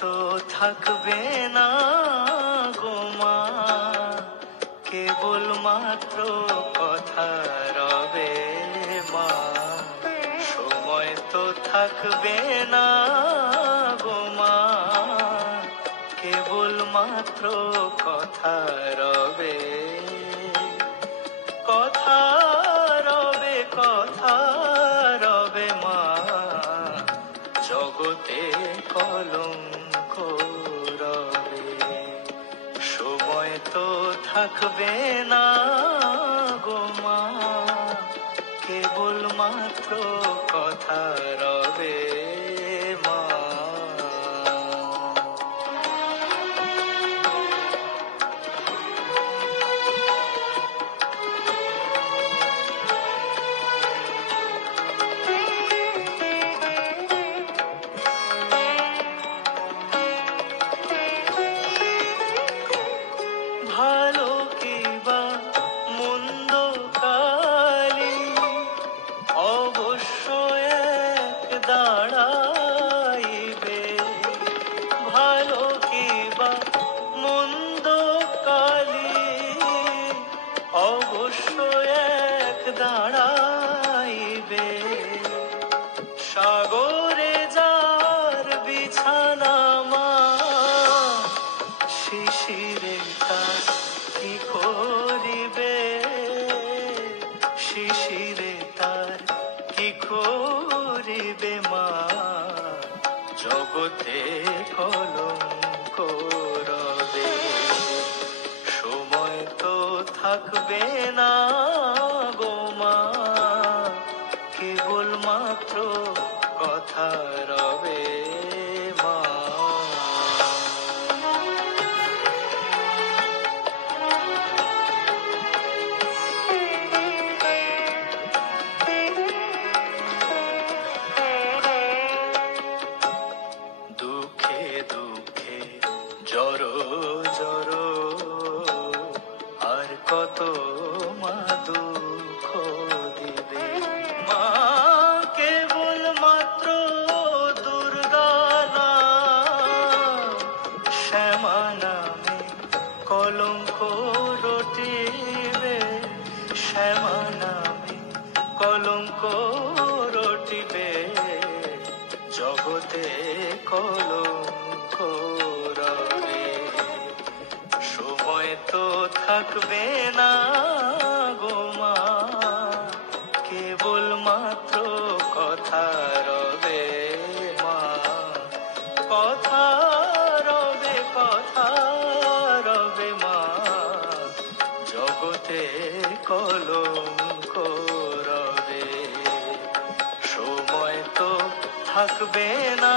তো থাকবে না গো মা, কেবল মাত্র কথা রবে মা। সময় তো থাকবে না গো মা, কেবল মাত্র কথা রবে। কথা রবে, কথা রবে মা, জগতে কলঙ্ক রবে। সময় তো থাকবে না গো মা, কেবল মাত্র কথা রবে মা। ভালো কিবা মন্দ কালি অবশ্য এক দাঁড়াইবে। ভালো কিবা মন্দ কালি অবশ্য এক দাঁড়াইবে। সাগরে যার বিছানা মা, শিশিরে তার কি করিবে। শিশিরে তার কি করিবে মা, জগতে কলঙ্ক রবে। সময় তো থাকবে না গো মা, কেবল মাত্র কথা রবে মা। দুঃখে দুঃখে জড়ো জড়ো আর কত মা দুঃখ দিবে। মা কেবল মাত্র দুর্গা নাম, শ্যামা নামে কলঙ্ক রটিবে। শ্যামা নামে কলঙ্ক রটিবে, জগতে কলঙ্ক রবে। সময় তো থাকবে না গো মা, কেবল মাত্র কথা রবে মা। কথা রবে, কথা রবে মা, জগতে কলঙ্ক রবে। সময় তো থাকবে না